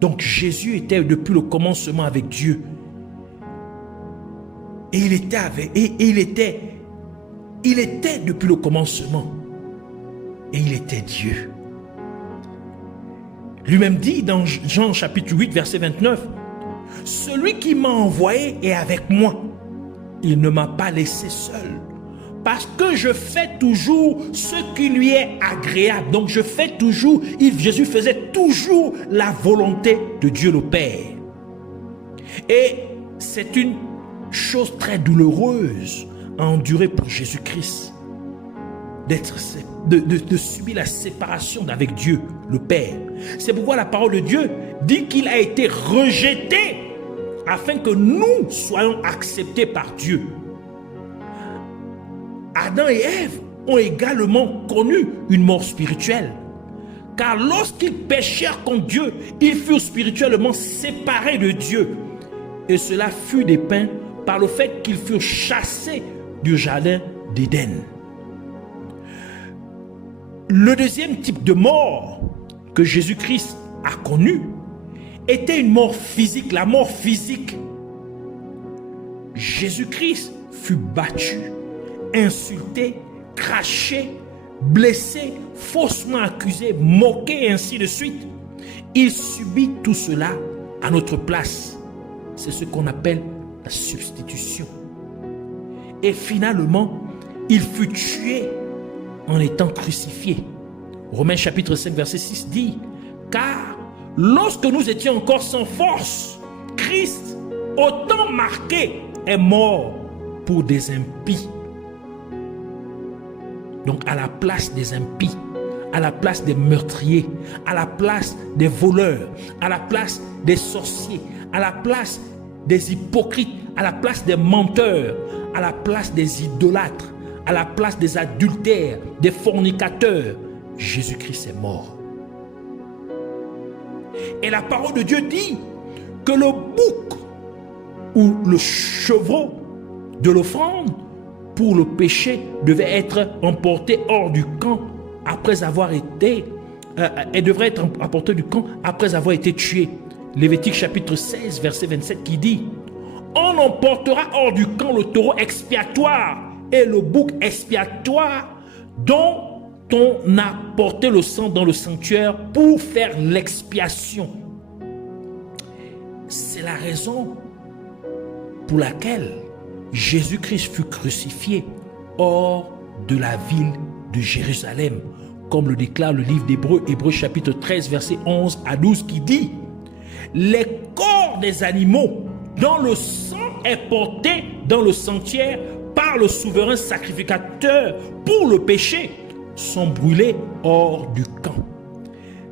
Donc Jésus était depuis le commencement avec Dieu. Et il était depuis le commencement. Et il était Dieu. Lui-même dit dans Jean chapitre 8, verset 29, « Celui qui m'a envoyé est avec moi. Il ne m'a pas laissé seul. Parce que je fais toujours ce qui lui est agréable. » Donc je fais toujours, Jésus faisait toujours la volonté de Dieu le Père. Et c'est une chose très douloureuse à endurer pour Jésus-Christ. De subir la séparation avec Dieu, le Père. C'est pourquoi la parole de Dieu dit qu'il a été rejeté afin que nous soyons acceptés par Dieu. Adam et Ève ont également connu une mort spirituelle. Car lorsqu'ils péchèrent contre Dieu, ils furent spirituellement séparés de Dieu. Et cela fut dépeint par le fait qu'ils furent chassés du jardin d'Éden. Le deuxième type de mort que Jésus-Christ a connu était une mort physique, la mort physique. Jésus-Christ fut battu, insulté, craché, blessé, faussement accusé, moqué et ainsi de suite. Il subit tout cela à notre place. C'est ce qu'on appelle la substitution. Et finalement, il fut tué en étant crucifié. Romains chapitre 5 verset 6 dit, « Car lorsque nous étions encore sans force, Christ, autant marqué, est mort pour des impies. » Donc à la place des impies, à la place des meurtriers, à la place des voleurs, à la place des sorciers, à la place des hypocrites, à la place des menteurs, à la place des idolâtres, à la place des adultères, des fornicateurs, Jésus-Christ est mort. Et la parole de Dieu dit que le bouc ou le chevreau de l'offrande pour le péché devait être emporté hors du camp après avoir été, elle devrait être emportée du camp après avoir été tué. Lévitique chapitre 16 verset 27 qui dit, « On emportera hors du camp le taureau expiatoire et le bouc expiatoire dont on a porté le sang dans le sanctuaire pour faire l'expiation. » C'est la raison pour laquelle Jésus-Christ fut crucifié hors de la ville de Jérusalem, comme le déclare le livre d'Hébreux, Hébreux chapitre 13 verset 11 à 12 qui dit, « Les corps des animaux dont le sang est porté dans le sanctuaire par le souverain sacrificateur pour le péché sont brûlés hors du camp. »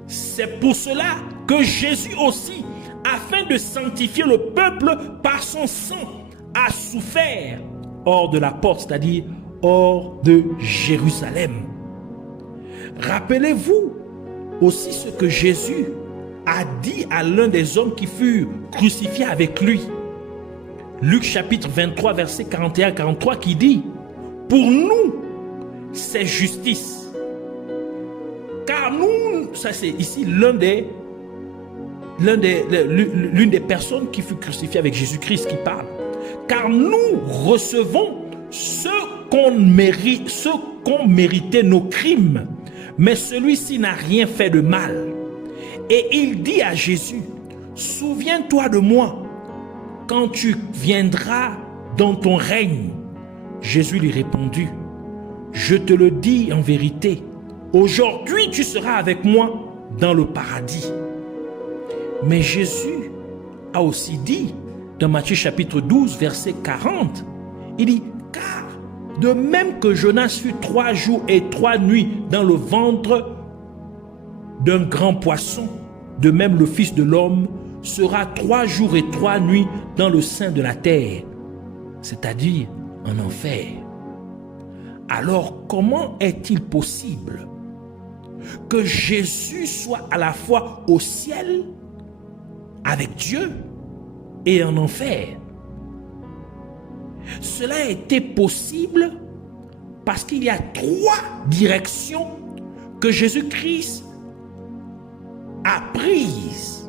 C'est pour cela que Jésus aussi, afin de sanctifier le peuple par son sang, a souffert hors de la porte, c'est-à-dire hors de Jérusalem. Rappelez-vous aussi ce que Jésus a dit à l'un des hommes qui furent crucifiés avec lui. Luc chapitre 23 verset 41-43 qui dit, « Pour nous, c'est justice. Car nous, ça c'est ici l'une des personnes qui fut crucifiée avec Jésus-Christ qui parle. Car nous recevons ce qu'ont mérité nos crimes, mais celui-ci n'a rien fait de mal. » Et il dit à Jésus, « Souviens-toi de moi quand tu viendras dans ton règne. » Jésus lui répondit, « Je te le dis en vérité, aujourd'hui tu seras avec moi dans le paradis. » Mais Jésus a aussi dit, dans Matthieu chapitre 12, verset 40, il dit, « Car de même que Jonas fut 3 jours et 3 nuits dans le ventre d'un grand poisson, de même le Fils de l'homme sera 3 jours et 3 nuits dans le sein de la terre, c'est-à-dire en enfer. » Alors comment est-il possible que Jésus soit à la fois au ciel avec Dieu et en enfer? Cela a été possible parce qu'il y a 3 directions que Jésus-Christ a prises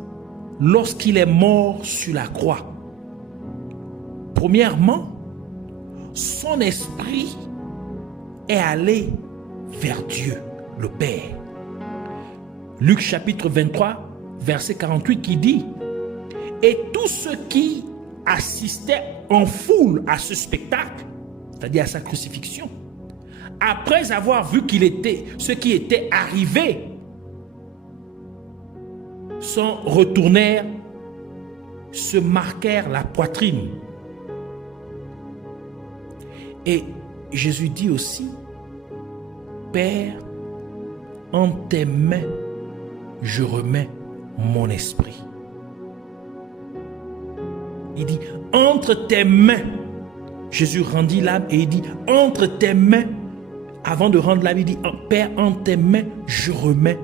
lorsqu'il est mort sur la croix? Premièrement, son esprit est allé vers Dieu, le Père. Luc chapitre 23, verset 48 qui dit: et tous ceux qui assistaient en foule à ce spectacle, c'est-à-dire à sa crucifixion, après avoir vu ce qui était arrivé, s'en retournèrent, se marquèrent la poitrine. Et Jésus dit aussi: Père, en tes mains, je remets mon esprit. Il dit: entre tes mains. Jésus rendit l'âme et il dit: entre tes mains. Avant de rendre l'âme, il dit: Père, en tes mains, je remets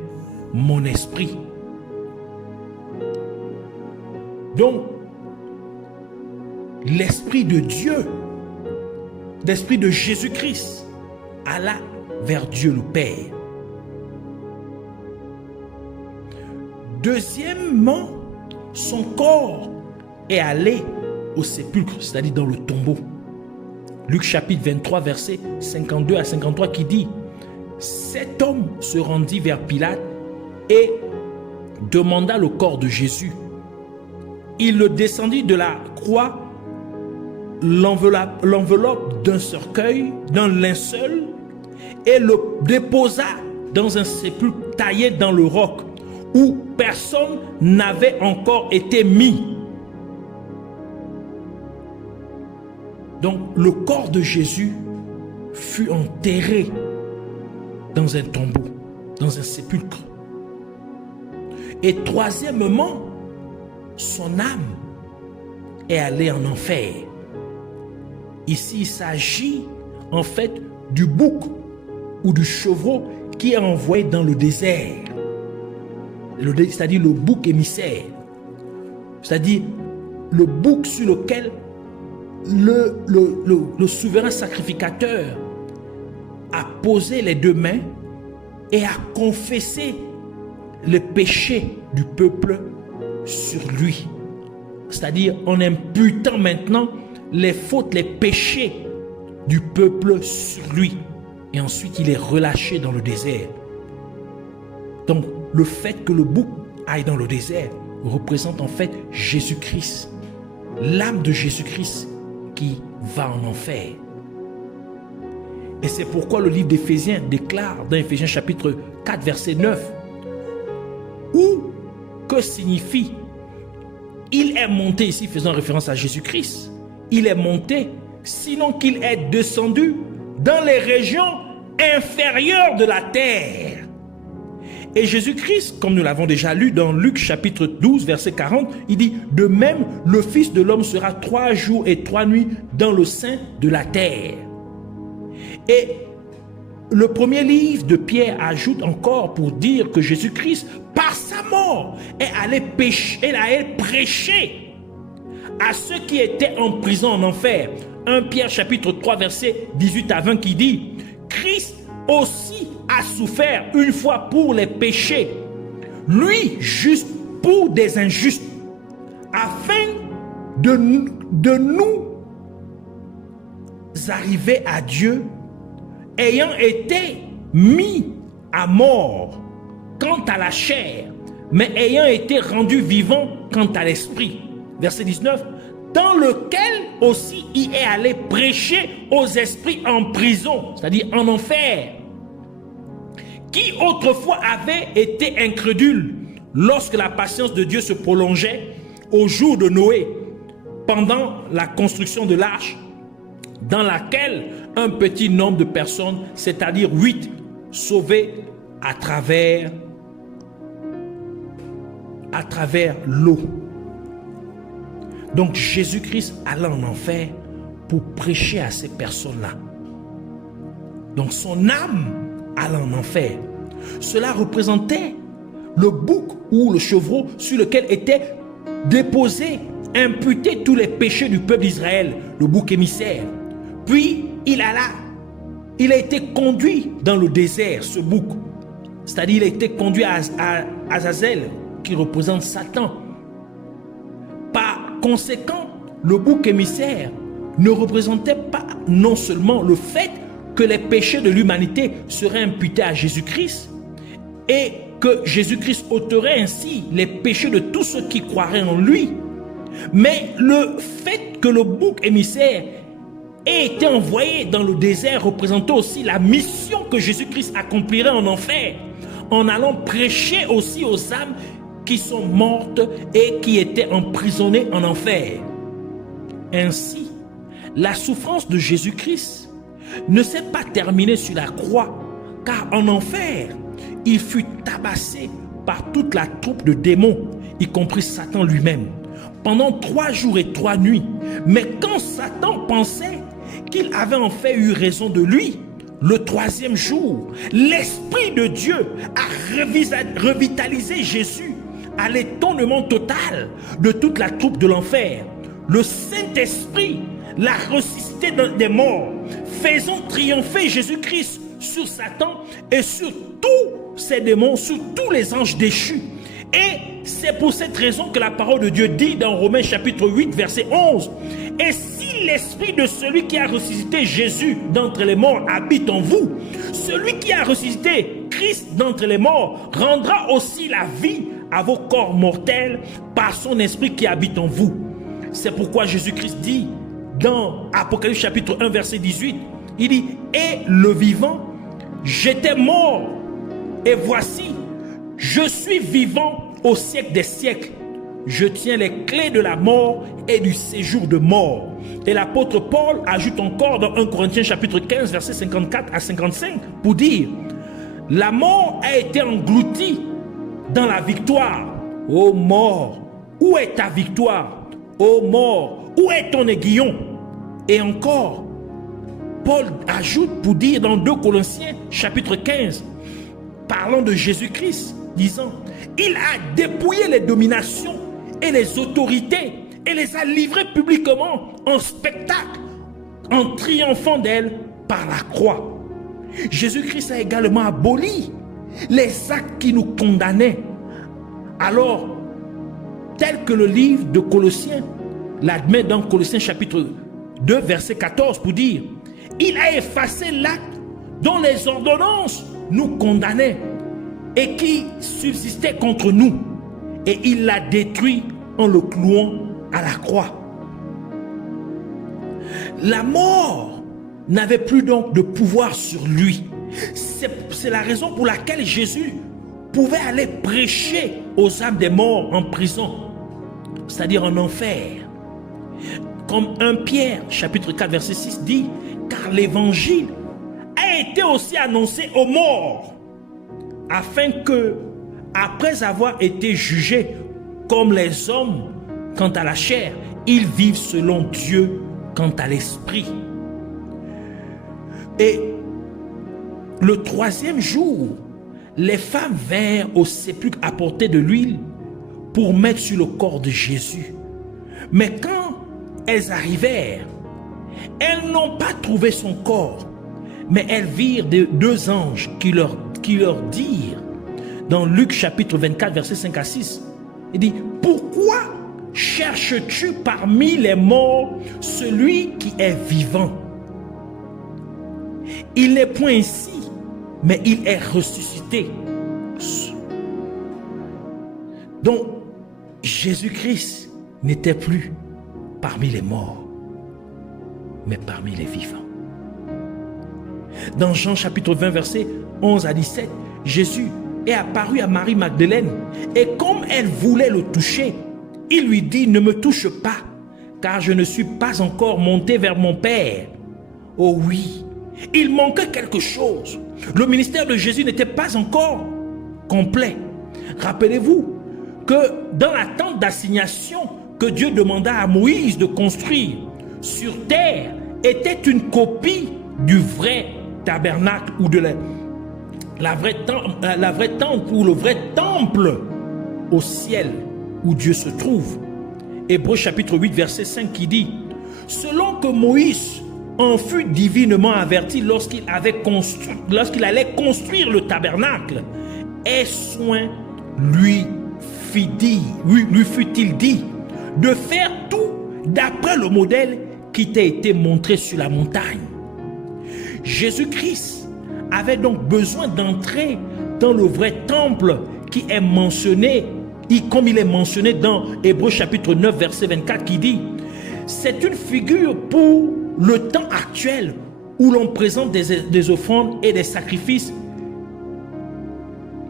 mon esprit. Donc, l'esprit de Dieu, l'esprit de Jésus-Christ, alla vers Dieu le Père. Deuxièmement, son corps est allé au sépulcre, c'est-à-dire dans le tombeau. Luc chapitre 23, versets 52 à 53 qui dit: cet homme se rendit vers Pilate et demanda le corps de Jésus. Il le descendit de la croix, l'enveloppe d'un cercueil, d'un linceul, et le déposa dans un sépulcre taillé dans le roc, où personne n'avait encore été mis. Donc le corps de Jésus fut enterré dans un tombeau, dans un sépulcre. Et troisièmement, son âme est allée en enfer. Ici, il s'agit en fait du bouc ou du chevreau qui est envoyé dans le désert. C'est-à-dire le bouc émissaire. C'est-à-dire le bouc sur lequel le souverain sacrificateur a posé les deux mains et a confessé le péché du peuple sur lui. C'est-à-dire en imputant maintenant les fautes, les péchés du peuple sur lui. Et ensuite il est relâché dans le désert. Donc le fait que le bouc aille dans le désert représente en fait Jésus-Christ, l'âme de Jésus-Christ qui va en enfer. Et c'est pourquoi le livre d'Éphésiens déclare dans Éphésiens chapitre 4 verset 9, où que signifie il est monté, ici faisant référence à Jésus-Christ, il est monté, sinon qu'il est descendu dans les régions inférieures de la terre. Et Jésus-Christ, comme nous l'avons déjà lu dans Luc chapitre 12 verset 40, il dit: de même le Fils de l'homme sera 3 jours et 3 nuits dans le sein de la terre. Et le premier livre de Pierre ajoute encore pour dire que Jésus-Christ, par sa mort, est allé prêcher à ceux qui étaient en prison en enfer. 1 Pierre chapitre 3 verset 18 à 20 qui dit: Christ aussi a souffert une fois pour les péchés, lui juste pour des injustes, afin de nous arriver à Dieu, ayant été mis à mort quant à la chair, mais ayant été rendu vivant quant à l'esprit. Verset 19, dans lequel aussi il est allé prêcher aux esprits en prison, c'est-à-dire en enfer, qui autrefois avaient été incrédules lorsque la patience de Dieu se prolongeait au jour de Noé, pendant la construction de l'arche, dans laquelle un petit nombre de personnes, c'est-à-dire 8, sauvés à travers l'eau. Donc Jésus-Christ alla en enfer pour prêcher à ces personnes-là. Donc son âme alla en enfer. Cela représentait le bouc ou le chevreau sur lequel étaient déposés, imputés tous les péchés du peuple d'Israël, le bouc émissaire. Puis il a été conduit dans le désert, ce bouc. C'est-à-dire il a été conduit à Azazel, qui représente Satan. conséquent, le bouc émissaire ne représentait pas non seulement le fait que les péchés de l'humanité seraient imputés à Jésus-Christ et que Jésus-Christ ôterait ainsi les péchés de tous ceux qui croiraient en lui, mais le fait que le bouc émissaire ait été envoyé dans le désert représentait aussi la mission que Jésus-Christ accomplirait en enfer, en allant prêcher aussi aux âmes qui sont mortes et qui étaient emprisonnées en enfer. Ainsi, la souffrance de Jésus-Christ ne s'est pas terminée sur la croix, car en enfer, il fut tabassé par toute la troupe de démons, y compris Satan lui-même, pendant 3 jours et 3 nuits. Mais quand Satan pensait qu'il avait en fait eu raison de lui, le 3e jour, l'Esprit de Dieu a revitalisé Jésus à l'étonnement total de toute la troupe de l'enfer. Le Saint-Esprit l'a ressuscité des morts, faisant triompher Jésus-Christ sur Satan et sur tous ces démons, sur tous les anges déchus. Et c'est pour cette raison que la parole de Dieu dit dans Romains chapitre 8 verset 11: et si l'esprit de celui qui a ressuscité Jésus d'entre les morts habite en vous, celui qui a ressuscité Christ d'entre les morts rendra aussi la vie à vos corps mortels par son esprit qui habite en vous. C'est pourquoi Jésus-Christ dit dans Apocalypse chapitre 1 verset 18, il dit: et le vivant, j'étais mort et voici, je suis vivant au siècle des siècles. Je tiens les clés de la mort et du séjour de mort. Et l'apôtre Paul ajoute encore dans 1 Corinthiens chapitre 15 verset 54 à 55 pour dire: la mort a été engloutie dans la victoire. Ô mort, où est ta victoire? Ô mort, où est ton aiguillon? Et encore, Paul ajoute pour dire dans 2 Corinthiens chapitre 15, parlant de Jésus-Christ, disant: il a dépouillé les dominations et les autorités et les a livrées publiquement en spectacle, en triomphant d'elles par la croix. Jésus-Christ a également aboli les actes qui nous condamnaient. Alors, tel que le livre de Colossiens l'admet dans Colossiens chapitre 2 verset 14 pour dire: il a effacé l'acte dont les ordonnances nous condamnaient et qui subsistait contre nous, et il l'a détruit en le clouant à la croix. La mort n'avait plus donc de pouvoir sur lui. C'est la raison pour laquelle Jésus pouvait aller prêcher aux âmes des morts en prison, c'est-à-dire en enfer. Comme 1 Pierre chapitre 4 verset 6 dit: car l'évangile a été aussi annoncé aux morts, afin que, après avoir été jugés comme les hommes quant à la chair, ils vivent selon Dieu quant à l'esprit. Et le 3e jour, les femmes vinrent au sépulcre apporter de l'huile pour mettre sur le corps de Jésus. Mais quand elles arrivèrent, elles n'ont pas trouvé son corps, mais elles virent 2 anges qui leur dirent, dans Luc chapitre 24 verset 5 à 6, il dit: pourquoi cherches-tu parmi les morts celui qui est vivant? Il n'est point ici, mais il est ressuscité. Donc Jésus-Christ n'était plus parmi les morts, mais parmi les vivants. Dans Jean chapitre 20 verset 11 à 17, Jésus est apparu à Marie Magdeleine, et comme elle voulait le toucher, il lui dit: ne me touche pas, car je ne suis pas encore monté vers mon Père. Oh oui, il manquait quelque chose. Le ministère de Jésus n'était pas encore complet. Rappelez-vous que dans la tente d'assignation que Dieu demanda à Moïse de construire sur terre était une copie du vrai tabernacle ou de la vraie tente ou le vrai temple au ciel où Dieu se trouve. Hébreux chapitre 8 verset 5 qui dit: selon que Moïse en fut divinement averti lorsqu'il allait construire le tabernacle, aie soin lui fut-il dit, de faire tout d'après le modèle qui t'a été montré sur la montagne. Jésus-Christ avait donc besoin d'entrer dans le vrai temple qui est mentionné, comme il est mentionné dans Hébreux chapitre 9 verset 24 qui dit: c'est une figure pour le temps actuel où l'on présente des offrandes et des sacrifices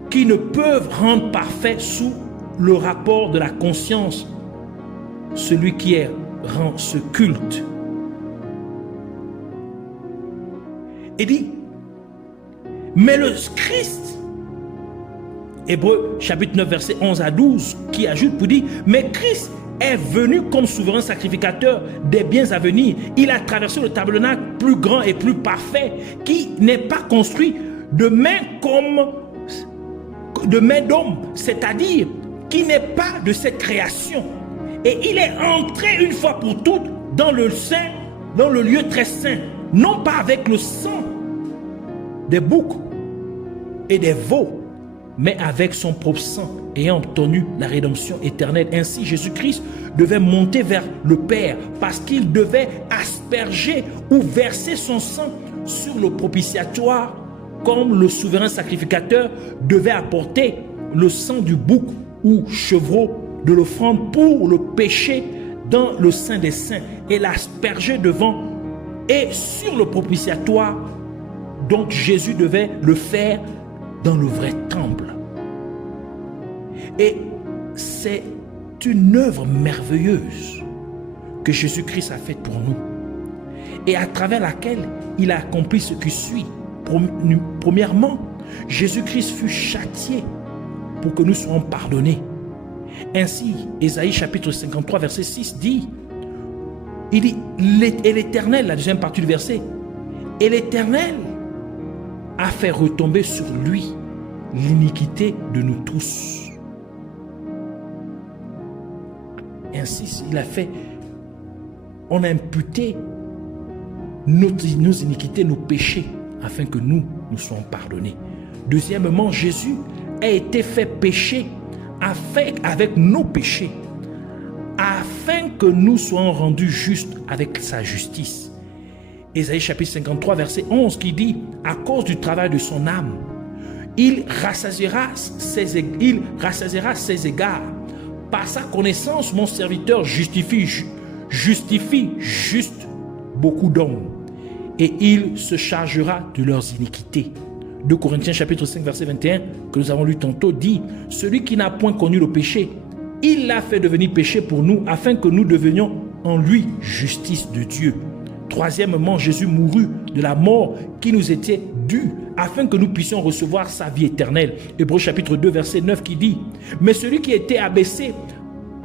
qui ne peuvent rendre parfait sous le rapport de la conscience celui qui rend ce culte. Il dit, mais le Christ, Hébreux chapitre 9 verset 11 à 12, qui ajoute pour dire, mais Christ est venu comme souverain sacrificateur des biens à venir. Il a traversé le tabernacle plus grand et plus parfait, qui n'est pas construit de main d'homme, c'est-à-dire qui n'est pas de cette création. Et il est entré une fois pour toutes dans le saint, dans le lieu très saint, non pas avec le sang des boucs et des veaux, mais avec son propre sang, ayant obtenu la rédemption éternelle. Ainsi, Jésus-Christ devait monter vers le Père parce qu'il devait asperger ou verser son sang sur le propitiatoire, comme le souverain sacrificateur devait apporter le sang du bouc ou chevreau de l'offrande pour le péché dans le Saint des Saints et l'asperger devant et sur le propitiatoire. Donc Jésus devait le faire dans le vrai temple. Et c'est une œuvre merveilleuse que Jésus-Christ a faite pour nous et à travers laquelle il a accompli ce qui suit. Premièrement, Jésus-Christ fut châtié pour que nous soyons pardonnés. Ainsi, Ésaïe chapitre 53 verset 6 dit, il dit, et l'Éternel, la deuxième partie du verset, et l'Éternel a fait retomber sur lui l'iniquité de nous tous. Ainsi, il a fait, on a imputé nos iniquités, nos péchés, afin que nous soyons pardonnés. Deuxièmement, Jésus a été fait péché avec nos péchés, afin que nous soyons rendus justes avec sa justice. Ésaïe chapitre 53 verset 11 qui dit, à cause du travail de son âme, il rassasiera ses égards. Par sa connaissance, mon serviteur justifie juste beaucoup d'hommes, et il se chargera de leurs iniquités. 2 Corinthiens chapitre 5 verset 21 que nous avons lu tantôt dit, celui qui n'a point connu le péché, il l'a fait devenir péché pour nous afin que nous devenions en lui justice de Dieu. Troisièmement, Jésus mourut de la mort qui nous était due afin que nous puissions recevoir sa vie éternelle. Hébreux chapitre 2 verset 9 qui dit, mais celui qui était abaissé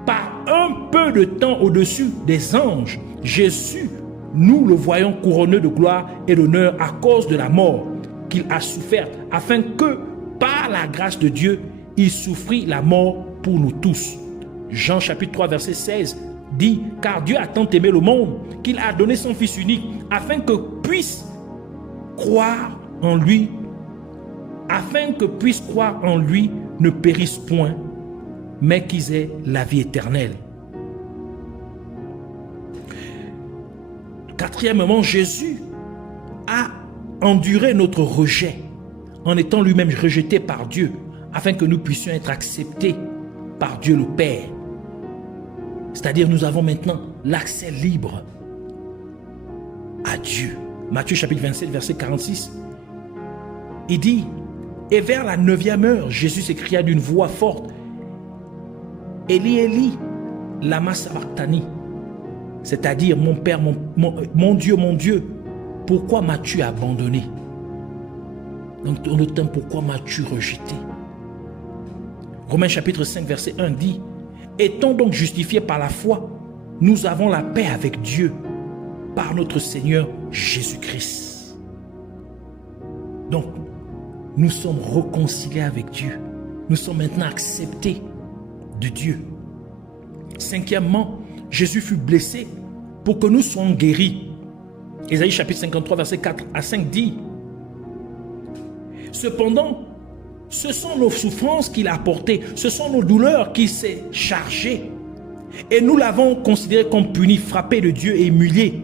par un peu de temps au-dessus des anges, Jésus, nous le voyons couronné de gloire et d'honneur à cause de la mort qu'il a souffert, afin que, par la grâce de Dieu, il souffrit la mort pour nous tous. Jean chapitre 3 verset 16 dit, car Dieu a tant aimé le monde qu'il a donné son Fils unique, afin que puisse croire en lui, ne périssent point, mais qu'ils aient la vie éternelle. Quatrièmement, Jésus a enduré notre rejet en étant lui-même rejeté par Dieu afin que nous puissions être acceptés par Dieu le Père. C'est-à-dire nous avons maintenant l'accès libre à Dieu. Matthieu chapitre 27 verset 46, il dit, et vers la 9e heure, Jésus s'écria d'une voix forte, Eli, Eli, lama sabachthani, c'est-à-dire mon Père, mon Dieu, pourquoi m'as-tu abandonné? Donc on entend pourquoi m'as-tu rejeté? Romains chapitre 5 verset 1 dit, étant donc justifiés par la foi, nous avons la paix avec Dieu par notre Seigneur Jésus-Christ. Donc, nous sommes réconciliés avec Dieu. Nous sommes maintenant acceptés de Dieu. Cinquièmement, Jésus fut blessé pour que nous soyons guéris. Ésaïe chapitre 53 verset 4 à 5 dit, cependant, ce sont nos souffrances qu'il a apportées, ce sont nos douleurs qu'il s'est chargé. Et nous l'avons considéré comme puni, frappé de Dieu et humilié.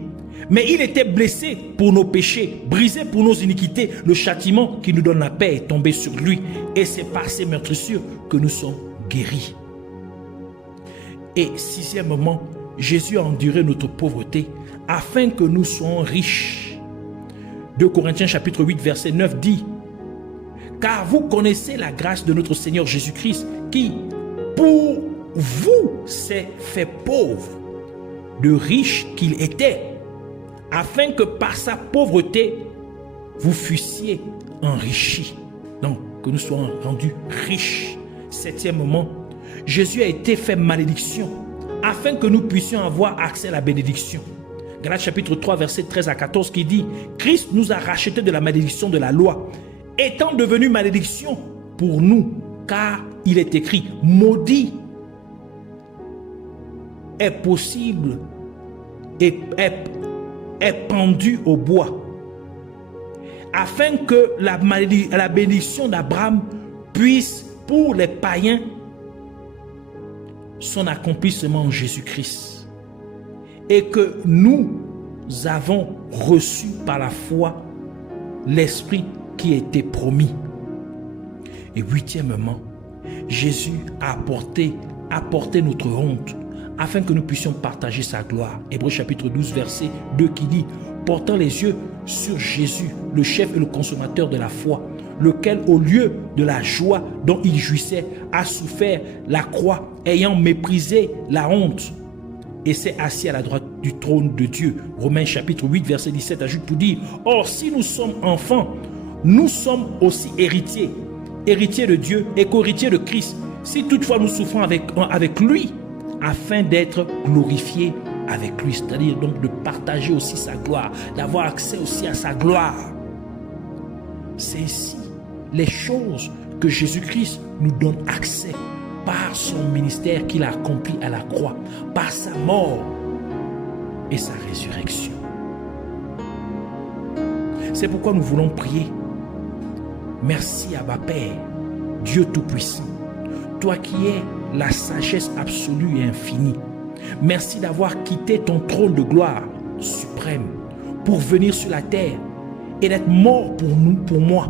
Mais il était blessé pour nos péchés, brisé pour nos iniquités. Le châtiment qui nous donne la paix est tombé sur lui. Et c'est par ses meurtrissures que nous sommes guéris. Et sixièmement, Jésus a enduré notre pauvreté afin que nous soyons riches. 2 Corinthiens chapitre 8 verset 9 dit: car vous connaissez la grâce de notre Seigneur Jésus-Christ qui, pour vous, s'est fait pauvre, de riche qu'il était, afin que par sa pauvreté, vous fussiez enrichis. Donc, que nous soyons rendus riches. Septièmement, Jésus a été fait malédiction, afin que nous puissions avoir accès à la bénédiction. Galates chapitre 3, verset 13 à 14 qui dit: Christ nous a rachetés de la malédiction de la loi, étant devenu malédiction pour nous, car il est écrit: maudit est possible et est pendu au bois, afin que la bénédiction d'Abraham puisse, pour les païens, son accomplissement en Jésus-Christ, et que nous avons reçu par la foi l'Esprit qui a été promis. Et huitièmement, Jésus a apporté notre honte afin que nous puissions partager sa gloire. Hébreux chapitre 12 verset 2 qui dit: portant les yeux sur Jésus, le chef et le consommateur de la foi, lequel au lieu de la joie dont il jouissait a souffert la croix, ayant méprisé la honte, et s'est assis à la droite du trône de Dieu. Romains chapitre 8 verset 17 ajoute pour dire: or si nous sommes enfants, nous sommes aussi héritiers, héritiers de Dieu et co-héritiers de Christ, si toutefois nous souffrons avec lui, afin d'être glorifiés avec lui, c'est-à-dire donc de partager aussi sa gloire, d'avoir accès aussi à sa gloire. C'est ici les choses que Jésus-Christ nous donne accès par son ministère qu'il a accompli à la croix, par sa mort et sa résurrection. C'est pourquoi nous voulons prier. Merci Abba Père, Dieu Tout-Puissant, toi qui es la sagesse absolue et infinie. Merci d'avoir quitté ton trône de gloire suprême pour venir sur la terre et d'être mort pour nous, pour moi.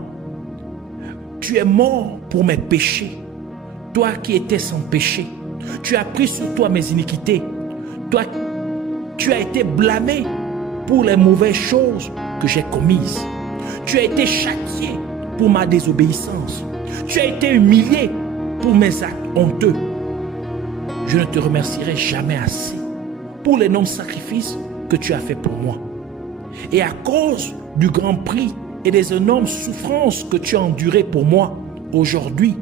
Tu es mort pour mes péchés. Toi qui étais sans péché, tu as pris sur toi mes iniquités. Toi, tu as été blâmé pour les mauvaises choses que j'ai commises. Tu as été châtié pour ma désobéissance. Tu as été humilié pour mes actes honteux. Je ne te remercierai jamais assez pour l'énorme sacrifice que tu as fait pour moi. Et à cause du grand prix et des énormes souffrances que tu as endurées pour moi, aujourd'hui,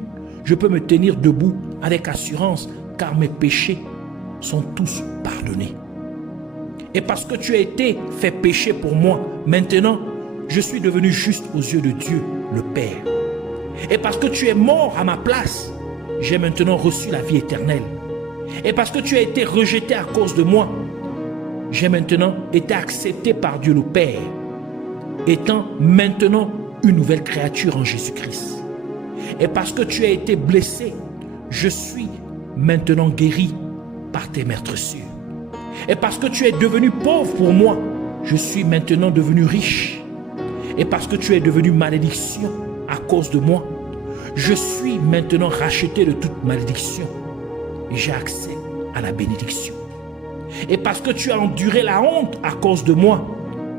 je peux me tenir debout avec assurance, car mes péchés sont tous pardonnés. Et parce que tu as été fait péché pour moi, maintenant, je suis devenu juste aux yeux de Dieu, le Père. Et parce que tu es mort à ma place, j'ai maintenant reçu la vie éternelle. Et parce que tu as été rejeté à cause de moi, j'ai maintenant été accepté par Dieu le Père, étant maintenant une nouvelle créature en Jésus-Christ. Et parce que tu as été blessé, je suis maintenant guéri par tes meurtrissures. Et parce que tu es devenu pauvre pour moi, je suis maintenant devenu riche. Et parce que tu es devenu malédiction à cause de moi, je suis maintenant racheté de toute malédiction. Et j'ai accès à la bénédiction. Et parce que tu as enduré la honte à cause de moi,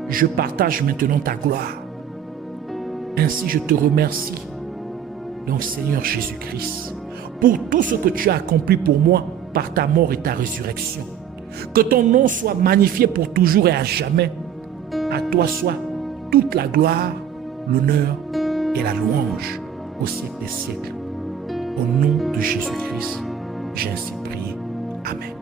je partage maintenant ta gloire. Ainsi je te remercie, donc Seigneur Jésus-Christ, pour tout ce que tu as accompli pour moi par ta mort et ta résurrection. Que ton nom soit magnifié pour toujours et à jamais. À toi soit toute la gloire, l'honneur et la louange au siècle des siècles. Au nom de Jésus-Christ, j'ai ainsi prié. Amen.